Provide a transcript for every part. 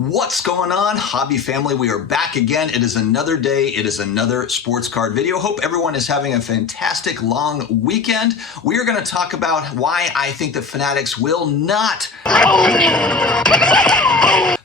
What's going on, hobby family? We are back again. It is another day. It is another sports card video. Hope everyone is having a fantastic long weekend. We are going to talk about why I think that Fanatics will not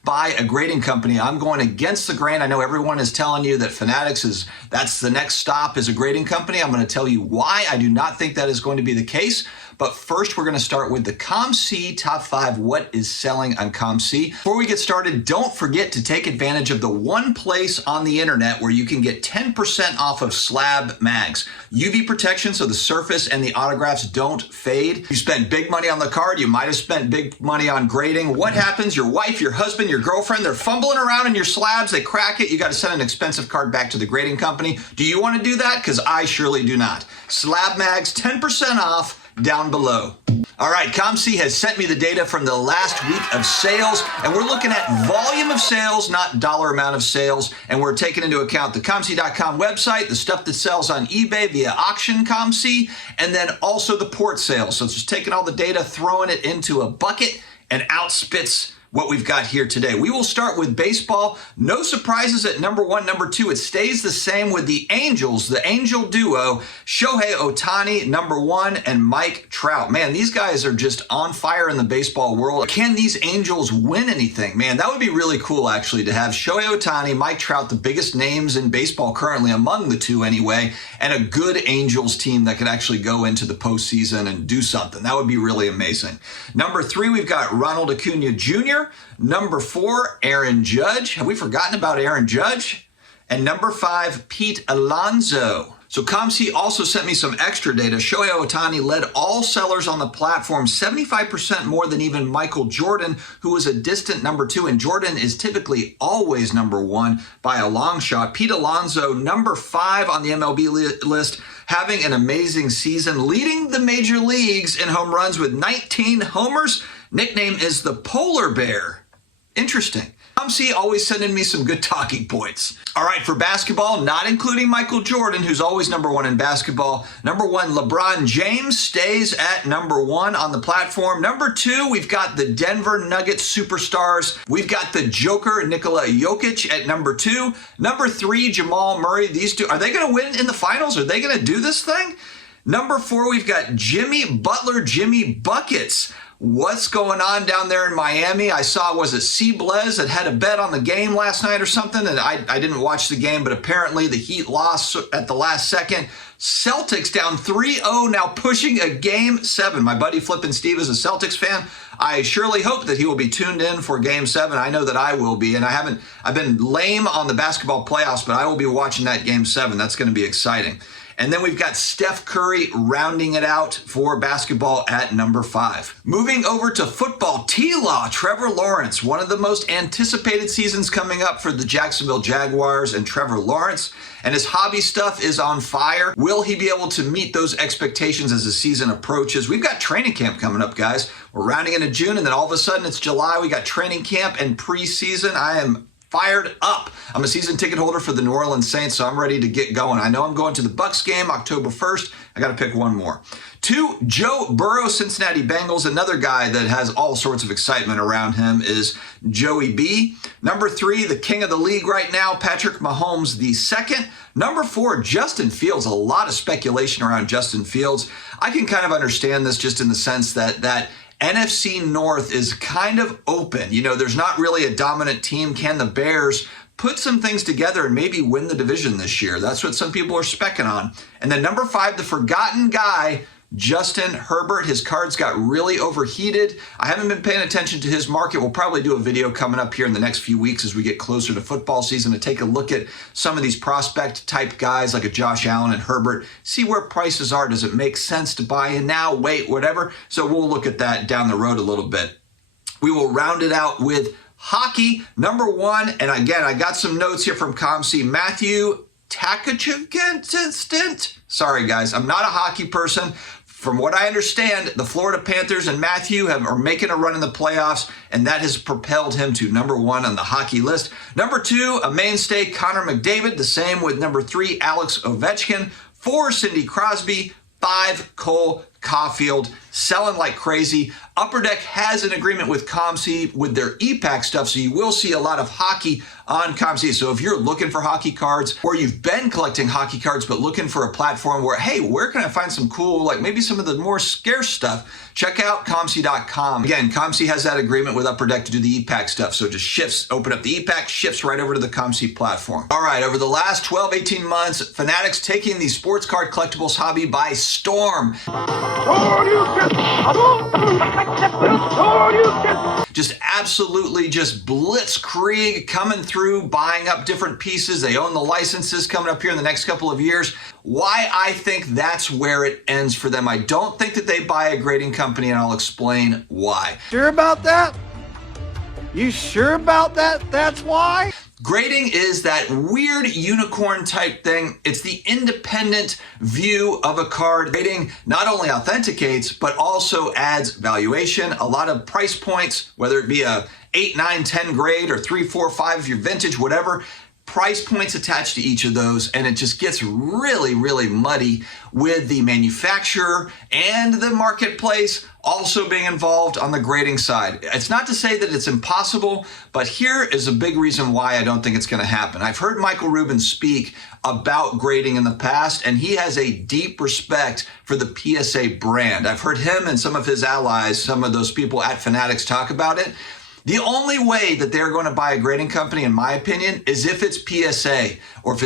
buy a grading company. I'm going against the grain. I know everyone is telling you that Fanatics that's the next stop is a grading company. I'm going to tell you why I do not think that is going to be the case. But first, we're going to start with the COMC Top 5, what is selling on COMC. Before we get started, don't forget to take advantage of the one place on the internet where you can get 10% off of SlabMags. UV protection so the surface and the autographs don't fade. You spent big money on the card, you might have spent big money on grading. What happens? Your wife, your husband, your girlfriend, they're fumbling around in your slabs, they crack it, you got to send an expensive card back to the grading company. Do you want to do that? Because I surely do not. SlabMags, 10% off down below. All right, COMC has sent me the data from the last week of sales, and we're looking at volume of sales, not dollar amount of sales, and we're taking into account the COMC.com website, the stuff that sells on eBay via auction COMC, and then also the port sales. So it's just taking all the data, throwing it into a bucket, and out spits what we've got here today. We will start with baseball. No surprises at number one. Number two, it stays the same with the Angels, the Angel duo, Shohei Ohtani, number one, and Mike Trout. Man, these guys are just on fire in the baseball world. Can these Angels win anything? Man, that would be really cool, actually, to have Shohei Ohtani, Mike Trout, the biggest names in baseball currently among the two anyway, and a good Angels team that could actually go into the postseason and do something. That would be really amazing. Number three, we've got Ronald Acuna Jr., Number four, Aaron Judge. Have we forgotten about Aaron Judge? And number five, Pete Alonso. So COMC also sent me some extra data. Shohei Ohtani led all sellers on the platform, 75% more than even Michael Jordan, who was a distant number two. And Jordan is typically always number one by a long shot. Pete Alonso, number five on the MLB list, having an amazing season, leading the major leagues in home runs with 19 homers. Nickname is the Polar Bear. Interesting. COMC always sending me some good talking points. All right, for basketball, not including Michael Jordan, who's always number one in basketball. Number one, LeBron James stays at number one on the platform. Number two, we've got the Denver Nuggets superstars. We've got the Joker, Nikola Jokic, at number two. Number three, Jamal Murray. These two, are they going to win in the finals? Are they going to do this thing? Number four, we've got Jimmy Butler, Jimmy Buckets. What's going on down there in Miami? I saw, was it C. Blez that had a bet on the game last night or something? And I didn't watch the game, but apparently the Heat lost at the last second. Celtics down 3-0, now pushing a game seven. My buddy Flippin' Steve is a Celtics fan. I surely hope that he will be tuned in for game seven. I know that I will be, and I've been lame on the basketball playoffs, but I will be watching that game seven. That's going to be exciting. And then we've got Steph Curry rounding it out for basketball at number five. Moving over to football, T-Law, Trevor Lawrence, one of the most anticipated seasons coming up for the Jacksonville Jaguars and Trevor Lawrence. And his hobby stuff is on fire. Will he be able to meet those expectations as the season approaches? We've got training camp coming up, guys. We're rounding into June, and then all of a sudden it's July. We got training camp and preseason. I am fired up. I'm a season ticket holder for the New Orleans Saints, so I'm ready to get going. I know I'm going to the Bucs game October 1st. I got to pick one more. Two, Joe Burrow, Cincinnati Bengals. Another guy that has all sorts of excitement around him is Joey B. Number three, the king of the league right now, Patrick Mahomes the second. Number four, Justin Fields. A lot of speculation around Justin Fields. I can kind of understand this just in the sense that NFC North is kind of open. You know, there's not really a dominant team. Can the Bears put some things together and maybe win the division this year? That's what some people are specking on. And then number five, the forgotten guy, Justin Herbert. His cards got really overheated. I haven't been paying attention to his market. We'll probably do a video coming up here in the next few weeks as we get closer to football season to take a look at some of these prospect type guys like a Josh Allen and Herbert, see where prices are. Does it make sense to buy in now, wait, whatever? So we'll look at that down the road a little bit. We will round it out with hockey. Number one, and again, I got some notes here from COMC, Matthew Takachuk. Sorry, guys, I'm not a hockey person. From what I understand, the Florida Panthers and Matthew are making a run in the playoffs, and that has propelled him to number one on the hockey list. Number two, a mainstay, Connor McDavid. The same with number three, Alex Ovechkin. Four, Cindy Crosby. Five, Cole Caulfield, selling like crazy. Upper Deck has an agreement with COMC with their e-pack stuff, so you will see a lot of hockey on COMC. So if you're looking for hockey cards, or you've been collecting hockey cards but looking for a platform where, hey, where can I find some cool, like maybe some of the more scarce stuff, check out COMC.com. Again, COMC has that agreement with Upper Deck to do the e-pack stuff, so it just shifts, open up the e-pack, shifts right over to the COMC platform. All right, over the last 12, 18 months, Fanatics taking the sports card collectibles hobby by storm. Just absolutely just blitzkrieg coming through, buying up different pieces. They own the licenses coming up here in the next couple of years. Why I think that's where it ends for them. I don't think that they buy a grading company, and I'll explain why. Sure about that? You sure about that? That's why? Grading is that weird unicorn type thing. It's the independent view of a card. Grading not only authenticates, but also adds valuation, a lot of price points, whether it be a 8, 9, 10 grade or 3, 4, 5 if you're vintage, whatever. Price points attached to each of those, and it just gets really, really muddy with the manufacturer and the marketplace also being involved on the grading side. It's not to say that it's impossible, but here is a big reason why I don't think it's going to happen. I've heard Michael Rubin speak about grading in the past, and he has a deep respect for the PSA brand. I've heard him and some of his allies, some of those people at Fanatics, talk about it. The only way that they're going to buy a grading company, in my opinion, is if it's PSA or if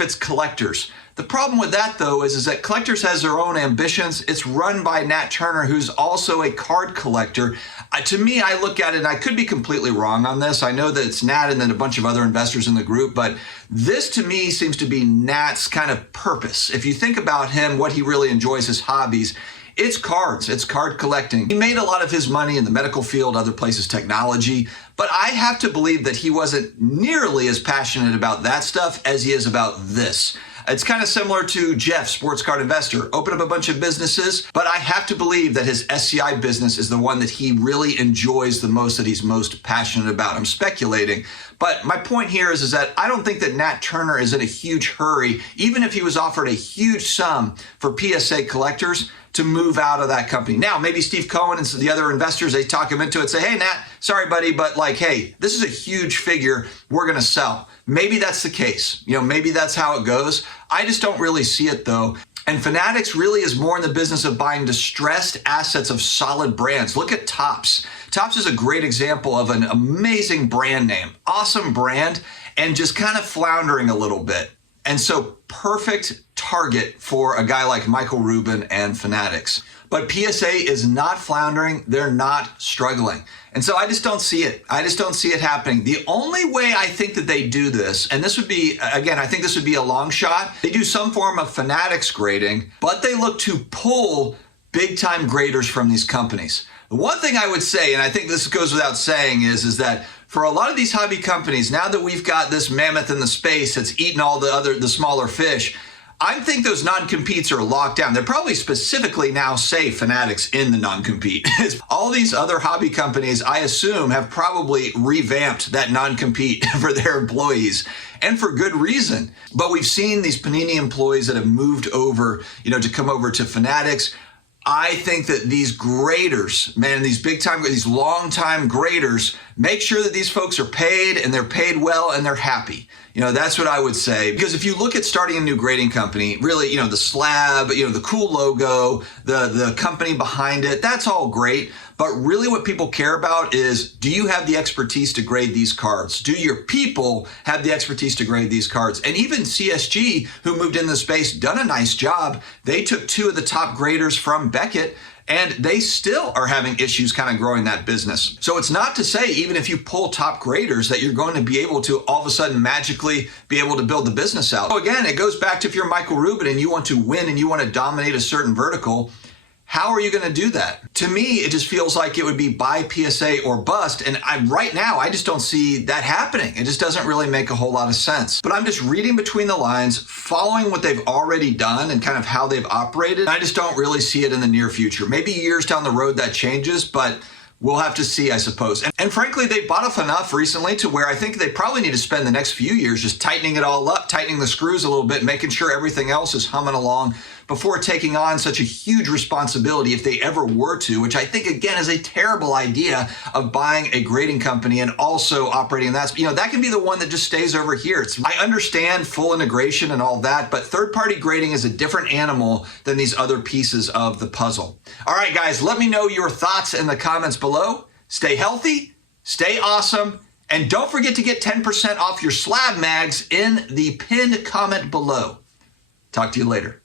it's collectors. The problem with that, though, is that collectors has their own ambitions. It's run by Nat Turner, who's also a card collector. To me, I look at it, and I could be completely wrong on this. I know that it's Nat and then a bunch of other investors in the group, but this to me seems to be Nat's kind of purpose. If you think about him, what he really enjoys, his hobbies, it's cards, it's card collecting. He made a lot of his money in the medical field, other places, technology, but I have to believe that he wasn't nearly as passionate about that stuff as he is about this. It's kind of similar to Jeff, sports card investor, opened up a bunch of businesses, but I have to believe that his SCI business is the one that he really enjoys the most, that he's most passionate about. I'm speculating, but my point here is that I don't think that Nat Turner is in a huge hurry, even if he was offered a huge sum for PSA collectors, to move out of that company. Now, maybe Steve Cohen and the other investors, they talk him into it, say, hey, Nat, sorry, buddy, but like, hey, this is a huge figure. We're going to sell. Maybe that's the case. You know, maybe that's how it goes. I just don't really see it, though. And Fanatics really is more in the business of buying distressed assets of solid brands. Look at Topps. Topps is a great example of an amazing brand name, awesome brand, and just kind of floundering a little bit. And so perfect target for a guy like Michael Rubin and Fanatics. But PSA is not floundering. They're not struggling. And so I just don't see it. I just don't see it happening. The only way I think that they do this, and this would be, again, I think this would be a long shot. They do some form of Fanatics grading, but they look to pull big time graders from these companies. The one thing I would say, and I think this goes without saying, is that for a lot of these hobby companies, now that we've got this mammoth in the space that's eaten all the smaller fish, I think those non-competes are locked down. They're probably specifically now say Fanatics in the non-compete. All these other hobby companies, I assume, have probably revamped that non-compete for their employees, and for good reason. But we've seen these Panini employees that have moved over, to come over to Fanatics. I think that these graders, man, these long-time graders, make sure that these folks are paid and they're paid well and they're happy. That's what I would say. Because if you look at starting a new grading company, really, the slab, the cool logo, the company behind it, that's all great. But really what people care about is, do you have the expertise to grade these cards? Do your people have the expertise to grade these cards? And even CSG, who moved in the space, done a nice job. They took 2 of the top graders from Beckett, and they still are having issues kind of growing that business. So it's not to say, even if you pull top graders, that you're going to be able to all of a sudden magically be able to build the business out. So again, it goes back to, if you're Michael Rubin and you want to win and you want to dominate a certain vertical, how are you going to do that? To me, it just feels like it would be buy PSA or bust. And right now, I just don't see that happening. It just doesn't really make a whole lot of sense. But I'm just reading between the lines, following what they've already done and kind of how they've operated. I just don't really see it in the near future. Maybe years down the road that changes, but we'll have to see, I suppose. And frankly, they bought off enough recently to where I think they probably need to spend the next few years just tightening it all up, tightening the screws a little bit, making sure everything else is humming along before taking on such a huge responsibility if they ever were to, which I think, again, is a terrible idea of buying a grading company and also operating that. That can be the one that just stays over here. I understand full integration and all that, but third-party grading is a different animal than these other pieces of the puzzle. All right, guys, let me know your thoughts in the comments below. Stay healthy, stay awesome, and don't forget to get 10% off your SlabMags in the pinned comment below. Talk to you later.